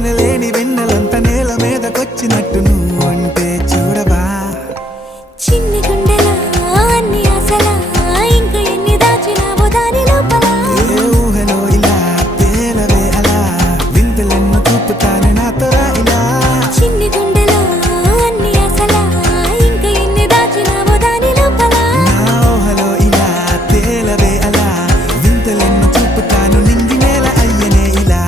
వీణలేని వెన్నెలంత నేల మీదకొచ్చినట్టు నువ్వు అంటే చూడవా చిన్ని గుండెలా అన్ని ఆశలా ఇంకా ఎన్ని దాచినావో దాని లోపల ఏ ఊహలో ఇలా తేలవే అలా వింతలెన్నో చూపుతాను నాతో రా ఇలా చిన్ని గుండెలో అన్ని ఆశలా ఇంకా ఎన్ని దాచినావో దాని లోపల నా ఊహలో ఇలా తేలవే అలా వింతలెన్నో చూపుతాను నింగి నేల అయ్యనే ఇలా